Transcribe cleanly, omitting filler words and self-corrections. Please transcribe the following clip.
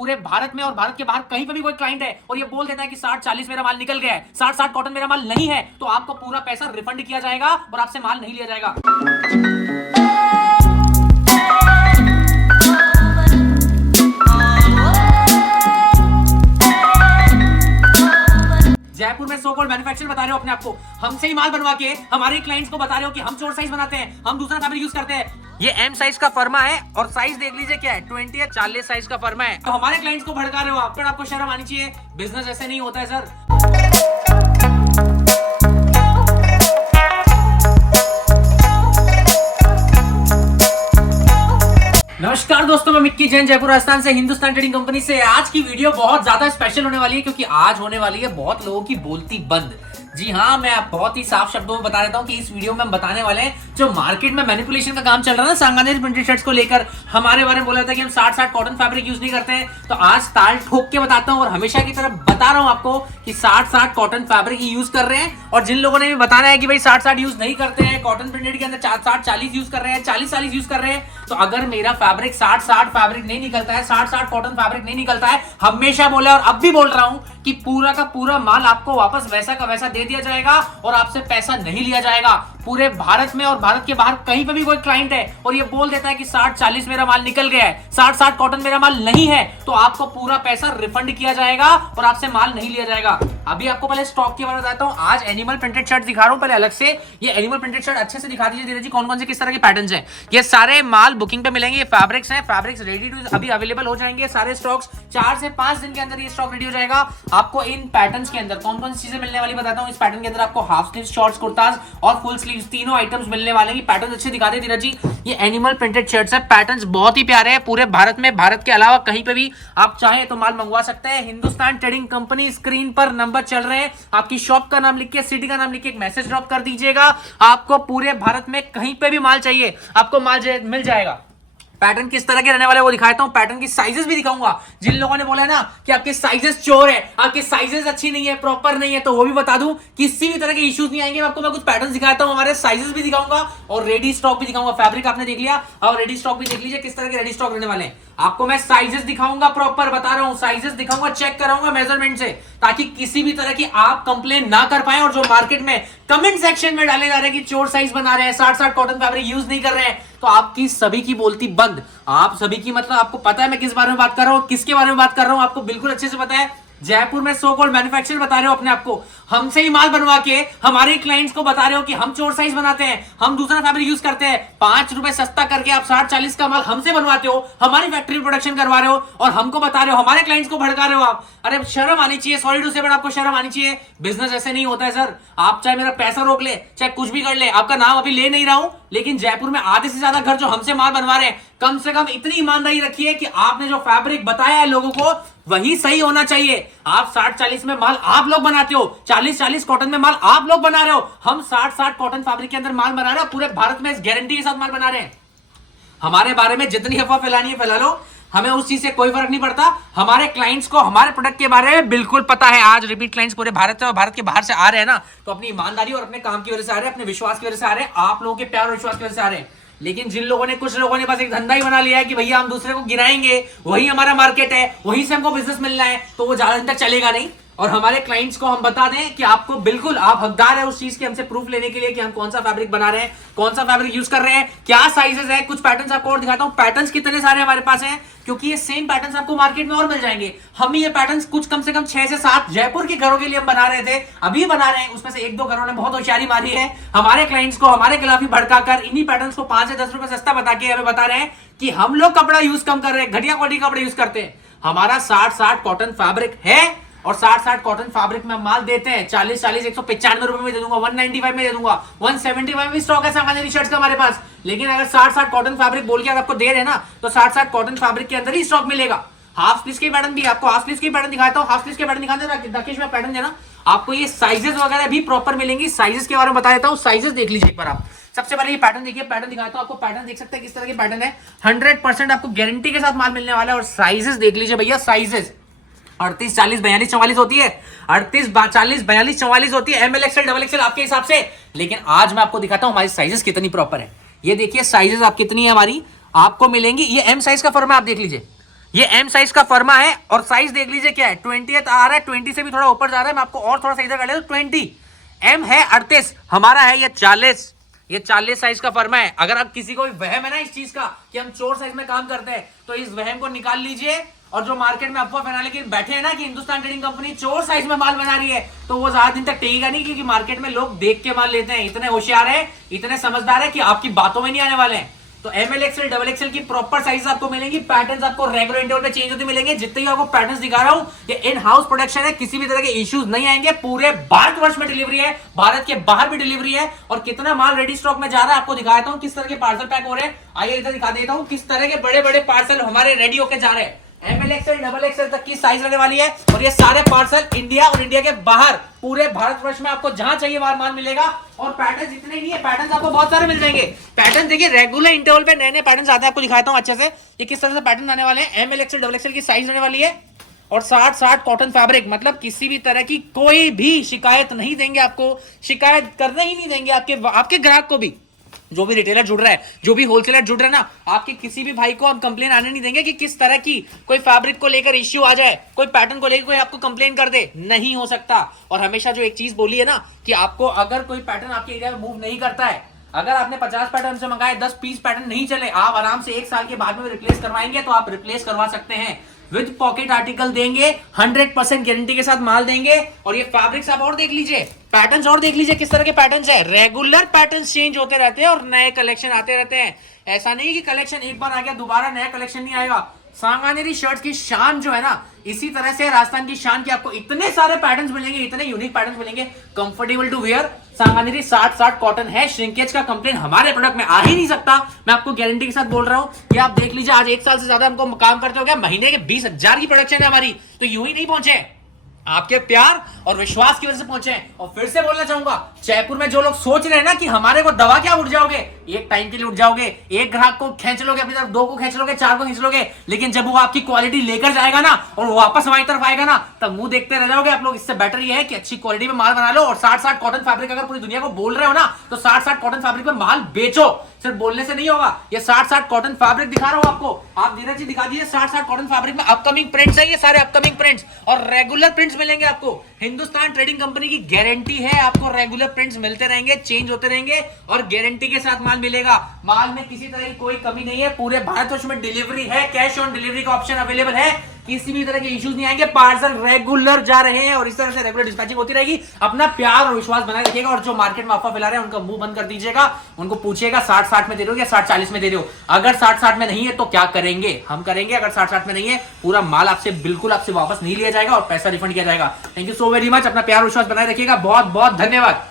पूरे भारत में और भारत के बाहर कहीं पर भी कोई क्लाइंट है और ये बोल देता है कि 60-40 मेरा माल निकल गया है, 60-60 कॉटन मेरा माल नहीं है, तो आपको पूरा पैसा रिफंड किया जाएगा और आपसे माल नहीं लिया जाएगा। जयपुर में सो कॉल्ड मैन्युफैक्चरर बता रहे हो अपने आप को, हमसे ही माल बनवा के हमारे क्लाइंट्स को बता रहे हो कि हम चोर साइज बनाते हैं, हम दूसरा फैब्रिक यूज करते हैं। ये एम साइज का फर्मा है और साइज देख लीजिए क्या है, 20 या 40 साइज का फर्मा है। तो हमारे क्लाइंट्स को भड़का रहे हो आप, पर आपको शर्म आनी चाहिए। बिजनेस ऐसे नहीं होता है सर। नमस्कार दोस्तों, मैं मिक्की जैन जयपुर राजस्थान से, हिंदुस्तान ट्रेडिंग कंपनी से। आज की वीडियो बहुत ज्यादा स्पेशल होने वाली है क्योंकि आज होने वाली है बहुत लोगों की बोलती बंद। जी हाँ, मैं बहुत ही साफ शब्दों में बता देता हूँ कि इस वीडियो में हम बताने वाले हैं जो मार्केट में मैनिपुलेशन का काम चल रहा है ना, सांगानेरी प्रिंटेड शर्ट्स को लेकर हमारे बारे में बोला था कि हम 60-60 कॉटन फैब्रिक यूज नहीं करते हैं। तो आज ताल ठोक के बताता हूँ और हमेशा की तरह बता रहा हूँ आपको कि 60-60 कॉटन फैब्रिक यूज कर रहे हैं। और जिन लोगों ने भी बताना है कि भाई 60-60 यूज नहीं करते हैं, कॉटन प्रिंटेड के अंदर 60-40 यूज कर रहे हैं, 40-40 यूज कर रहे हैं, तो अगर मेरा फैब्रिक 60-60 फैब्रिक नहीं निकलता है, 60-60 कॉटन फैब्रिक नहीं निकलता है, हमेशा बोला और अब भी बोल रहा हूँ कि पूरा का पूरा माल आपको वापस वैसा का वैसा दे दिया जाएगा और आपसे पैसा नहीं लिया जाएगा। पूरे भारत में और भारत के बाहर कहीं पे भी कोई क्लाइंट है और ये बोल देता है कि 60-40 मेरा माल निकल गया है, 60-60 कॉटन मेरा माल नहीं है, तो आपको पूरा पैसा रिफंड किया जाएगा और आपसे माल नहीं लिया जाएगा। अभी आपको पहले स्टॉक के बारे में बताता हूँ। आज एनिमल प्रिंटेड शर्ट दिखा रहा हूँ पहले अलग से। ये एनिमल प्रिंटेड शर्ट अच्छे से दिखा दीजिए धीरे जी, कौन कौन से किस तरह के पैटर्न्स हैं। ये सारे माल बुकिंग पे मिलेंगे। ये फैब्रिक्स हैं, फैब्रिक्स रेडी टू अभी अवेलेबल हो जाएंगे। सारे स्टॉक्स 4 से 5 दिन के अंदर ये स्टॉक रेडी हो जाएगा। आपको इन पैटर्न्स के अंदर कौन कौन सी चीजें मिलने वाली बताता हूँ। इस पैटर्न के अंदर आपको हाफ स्लीव्स, शॉर्ट्स, कुर्ताज और फुल स्लीव्स तीनों आइटम्स मिलने वाले हैं। पैटर्न अच्छे दिखा दे धीरज जी। ये एनिमल प्रिंटेड शर्ट्स है, पैटर्न्स बहुत ही प्यारे हैं। पूरे भारत में, भारत के अलावा कहीं पे भी आप चाहे तो माल मंगवा सकते हैं। हिंदुस्तान ट्रेडिंग कंपनी, स्क्रीन पर नंबर चल रहे हैं, आपकी शॉप का नाम लिख के, सिटी का नाम लिख के एक मैसेज ड्रॉप कर दीजिएगा। आपको पूरे भारत में कहीं पे भी माल चाहिए, आपको माल मिल जाएगा। पैटर्न किस तरह के रहने वाले वो दिखाता हूं, पैटर्न की साइजेस भी दिखाऊंगा। जिन लोगों ने बोला है ना कि आपके साइजेस चोर है, आपके साइजेस अच्छी नहीं है, प्रॉपर नहीं है, तो वो भी बता दूं, किसी भी तरह के इश्यूज नहीं आएंगे। आपको मैं कुछ पैटर्न दिखाता हूं, हमारे साइजेस भी दिखाऊंगा और रेडी स्टॉक भी दिखाऊंगा। फैब्रिक आपने देख लिया और रेडी स्टॉक भी देख लीजिए किस तरह के रेडी स्टॉक रहने वाले हैं। आपको मैं साइजेस दिखाऊंगा, प्रॉपर बता रहा हूं, साइजेस दिखाऊंगा, चेक कराऊंगा मेजरमेंट से, ताकि किसी भी तरह की आप कंप्लेन ना कर पाए। और जो मार्केट में कमेंट सेक्शन में डाले जा रहे हैं कि चोर साइज बना रहे हैं, 60-60 कॉटन फैब्रिक यूज नहीं कर रहे हैं, तो आपकी सभी की बोलती बंद। आप सभी की मतलब आपको पता है मैं किस बारे में बात कर रहा हूं, किसके बारे में बात कर रहा हूं, आपको बिल्कुल अच्छे से पता है। जयपुर में सो कॉल्ड मैन्युफैक्चरर बता रहे हो अपने आप को, हमसे ही माल बनवा के हमारे क्लाइंट्स को बता रहे हो कि हम चोर साइज बनाते हैं, हम दूसरा फैब्रिक यूज करते हैं। 5 रुपए सस्ता करके आप 60-40 का माल हमसे बनवाते हो, हमारी फैक्ट्री में प्रोडक्शन करवा रहे हो और हमको बता रहे हो, हमारे क्लाइंट्स को भड़का रहे हो आप। अरे शर्म आनी चाहिए, सॉरी टू से बट आपको शर्म आनी चाहिए। बिजनेस ऐसे नहीं होता है सर। आप चाहे मेरा पैसा रोक ले, चाहे कुछ भी कर ले, आपका नाम अभी ले नहीं रहा हूं, लेकिन जयपुर में आधे से ज्यादा घर जो हमसे माल बनवा रहे हैं, कम से कम इतनी ईमानदारी रखिए कि आपने जो फैब्रिक बताया है लोगों को वही सही होना चाहिए। आप 60-40 में माल आप लोग बनाते हो, 40-40 कॉटन में माल आप लोग बना रहे हो, हम 60-60 कॉटन फैब्रिक के अंदर माल बना रहे हो। पूरे भारत में इस गारंटी के साथ माल बना रहे हैं। हमारे बारे में जितनी अफवाह फैलानी है फैला लो, हमें उस चीज से कोई फर्क नहीं पड़ता। हमारे क्लाइंट्स को हमारे प्रोडक्ट के बारे में बिल्कुल पता है। आज रिपीट क्लाइंट्स पूरे भारत से और भारत के बाहर से आ रहे हैं ना, तो अपनी ईमानदारी और अपने काम की वजह से आ रहे हैं, अपने विश्वास की वजह से आ रहे हैं, आप लोगों के प्यार और विश्वास की वजह से आ रहे हैं। लेकिन जिन लोगों ने, कुछ लोगों ने बस एक धंधा ही बना लिया है कि भैया हम दूसरे को गिराएंगे, वही हमारा मार्केट है, वहीं से हमको बिजनेस मिलना है, तो वो ज्यादा दिन तक चलेगा नहीं। और हमारे क्लाइंट्स को हम बता दें कि आपको बिल्कुल आप हकदार है उस चीज के हमसे प्रूफ लेने के लिए कि हम कौन सा फैब्रिक बना रहे हैं, कौन सा फैब्रिक यूज कर रहे हैं, क्या साइजेस है। कुछ पैटर्न्स आपको और दिखाता हूं, पैटर्न्स कितने सारे हमारे पास हैं, क्योंकि ये सेम पैटर्न्स आपको मार्केट में और मिल जाएंगे। हम ये पैटर्न्स कुछ कम से कम 6 से 7 जयपुर के घरों के लिए हम बना रहे थे, अभी बना रहे हैं। उसमें से 1-2 घरों ने बहुत होशियारी मारी है, हमारे क्लाइंट्स को हमारे खिलाफ ही भड़काकर इन्हीं पैटर्न्स को 5 से 10 रुपए सस्ता बता के हमें बता रहे हैं कि हम लोग कपड़ा यूज कम कर रहे हैं, घटिया क्वालिटी कपड़ा यूज करते हैं। हमारा 60-60 कॉटन फैब्रिक है और 60-60 कॉटन फैब्रिक में माल देते हैं। 40-40 195 रुपए में दे दूंगा, 195 में दे दूंगा, 175 में भी स्टॉक है सांगानेरी शर्ट्स का हमारे पास। लेकिन अगर 60-60 कॉटन फैब्रिक बोल के अगर आपको दे रहे ना, तो 60-60 कॉटन फैब्रिक के अंदर ही स्टॉक मिलेगा। हाफ स्लीव्स के पैटर्न भी आपको, हाफ स्लीव्स के पैटर्न दिखाता हूं, हाफ स्लीव्स के पैटर्न दिखाते हैं राकेश में पैटर्न देना, आपको ये साइजेस वगैरह भी प्रॉपर मिलेंगी। साइजेस के बारे में बता देता हूं, साइजेस देख लीजिए एक बार आप। सबसे पहले ये पैटर्न देखिए, पैटर्न दिखाता हूं आपको, पैटर्न देख सकते हैं किस तरह के पैटर्न है। 100% आपको गारंटी के साथ माल मिलने वाला है। और साइजेस देख लीजिए भैया, साइजेस 38, 40, 42, 44 होती है, 38, 40, 42, 44 होती है, ML XL डबल XL आपके हिसाब से। लेकिन आज मैं आपको दिखाता हूं हमारी साइजेस कितनी प्रॉपर है। ये देखिए साइजेस आप कितनी है हमारी आपको मिलेंगी। ये M साइज का फॉर्म है, आप देख लीजिए, ये एम साइज का फर्मा है और साइज देख लीजिए क्या है, 20 आ रहा है, 20 से भी थोड़ा ऊपर जा रहा है। मैं आपको और थोड़ा सा इधर कर ले तो 20 एम है, 38 हमारा है, ये 40, ये 40 साइज का फर्मा है। अगर आप किसी को भी वहम है ना इस चीज का कि हम चोर साइज में काम करते हैं, तो इस वहम को निकाल लीजिए। और जो मार्केट में अफवाह फैलाने के बैठे हैं ना कि हिंदुस्तान ट्रेडिंग कंपनी चोर साइज में माल बना रही है, तो वो ज्यादा दिन तक टिकेगा नहीं, क्योंकि मार्केट में लोग देख के माल लेते हैं। इतने होशियार है, इतने समझदार है कि आपकी बातों में नहीं आने वाले हैं। तो एमएल एक्सएल डबल एक्सएल की प्रॉपर साइज आपको मिलेंगी, पैटर्न्स आपको रेगुलर इंटरवल पे चेंज होते मिलेंगे। जितने ही आपको पैटर्न्स दिखा रहा हूं, ये इन हाउस प्रोडक्शन है, किसी भी तरह के इश्यूज नहीं आएंगे। पूरे भारतवर्ष में डिलीवरी है, भारत के बाहर भी डिलीवरी है। और कितना माल रेडी स्टॉक में जा रहा है आपको दिखा देता हूं, किस तरह के पार्सल पैक हो रहे हैं। आइए इधर दिखा देता हूं किस तरह के बड़े बड़े पार्सल हमारे रेडी होकर जा रहे हैं। एमएल एक्सएल डबल एक्सएल तक की साइज रहने वाली है, और ये सारे पार्सल इंडिया और इंडिया के बाहर पूरे भारतवर्ष में आपको जहां चाहिए वहां माल मिलेगा। और पैटर्न इतने ही नहीं है, पैटर्न आपको बहुत सारे मिल जाएंगे। पैटर्न देखिए रेगुलर इंटरवल पे नए नए पैटर्न आते हैं, आपको दिखाता हूं अच्छे से ये किस तरह से पैटर्न आने वाले हैं। एमएल एक्सएल डबल एक्सएल की साइज रहने वाली है, और 60 कॉटन फैब्रिक, मतलब किसी भी तरह की कोई भी शिकायत नहीं देंगे, आपको शिकायत करने ही नहीं देंगे आपके ग्राहक को भी। जो भी रिटेलर जुड़ रहा है, जो भी होलसेलर जुड़ रहा है ना, आपके किसी भी भाई को हम कंप्लेन आने नहीं देंगे कि किस तरह की कोई फैब्रिक को लेकर इश्यू आ जाए, कोई पैटर्न को लेकर कोई आपको कंप्लेन कर दे, नहीं हो सकता। और हमेशा जो एक चीज बोली है ना कि आपको अगर कोई पैटर्न आपके एरिया में मूव नहीं करता है, अगर आपने 50 पैटर्न से मंगाए, 10 पीस पैटर्न नहीं चले, आप आराम से 1 साल के बाद में रिप्लेस करवाएंगे, तो आप रिप्लेस करवा सकते हैं। विद पॉकेट आर्टिकल देंगे, 100% गारंटी के साथ माल देंगे। और ये फैब्रिक्स आप और देख लीजिए, पैटर्न्स और देख लीजिए किस तरह के पैटर्न्स है। रेगुलर पैटर्न्स चेंज होते रहते हैं और नए कलेक्शन आते रहते हैं। ऐसा नहीं कि कलेक्शन एक बार आ गया दोबारा नया कलेक्शन नहीं आएगा। सांगानेरी शर्ट्स की शान जो है ना, इसी तरह से राजस्थान की शान की आपको इतने सारे पैटर्न्स मिलेंगे, इतने यूनिक पैटर्न्स मिलेंगे, comfortable to wear. Sanganeri 60 cotton है, श्रिंकेज का कंप्लेन हमारे प्रोडक्ट में आ ही नहीं सकता, मैं आपको गारंटी के साथ बोल रहा हूं। ये आप देख लीजिए, आज 1 साल से ज्यादा हमको काम करते हो गया, महीने के 20,000 की प्रोडक्शन है हमारी, तो यूं ही नहीं पहुंचे, आपके प्यार और विश्वास की वजह से पहुंचे हैं। और फिर से बोलना चाहूंगा, जयपुर में जो लोग सोच रहे हैं ना कि हमारे को दवा क्या उठ जाओगे, एक टाइम के लिए उठ जाओगे, एक ग्राहक को खींच लोगे अपनी तरफ, 2 को खींच लोगे, 4 को खींच लोगे, लेकिन जब वो आपकी क्वालिटी लेकर जाएगा ना और वो वापस हमारी तरफ आएगा ना, तब मुंह देखते रह जाओगे आप लोग। इससे बेटर ये है कि अच्छी क्वालिटी में माल बना लो। और 60 कॉटन फैब्रिक अगर पूरी दुनिया को बोल रहे हो ना, तो 60 कॉटन फैब्रिक में माल बेचो, सिर्फ बोलने से नहीं होगा। ये 60 कॉटन फैब्रिक दिखा रहा हूं आपको, आप धीरज जी दिखा दीजिए। 60 कॉटन फैब्रिक में अपकमिंग प्रिंट्स है, ये सारे अपकमिंग प्रिंट्स, और रेगुलर प्रिंट्स मिलेंगे आपको। हिंदुस्तान ट्रेडिंग कंपनी की गारंटी है, आपको रेगुलर प्रिंट्स मिलते रहेंगे, चेंज होते रहेंगे, और गारंटी के साथ माल मिलेगा। माल में किसी तरह की कोई कमी नहीं है, पूरे भारतवर्ष में डिलीवरी है, कैश ऑन डिलीवरी का ऑप्शन अवेलेबल है, किसी भी तरह के इश्यूज नहीं आएंगे। पार्सल रेगुलर जा रहे हैं और इस तरह से रेगुलर डिस्पैचिंग होती रहेगी। अपना प्यार और विश्वास बनाए रखिएगा, और जो मार्केट में अफवाह फैला रहे हैं उनका मुंह बंद कर दीजिएगा। उनको पूछिएगा 60-60 में दे रहे हो या 60-40 में दे रहे हो। अगर 60-60 में नहीं है तो क्या करेंगे, हम करेंगे। अगर 60-60 में नहीं है, पूरा माल आपसे बिल्कुल आपसे वापस नहीं लिया जाएगा और पैसा रिफंड किया जाएगा। Thank you so very much, अपना प्यार विश्वास बनाए रखिएगा। बहुत बहुत धन्यवाद।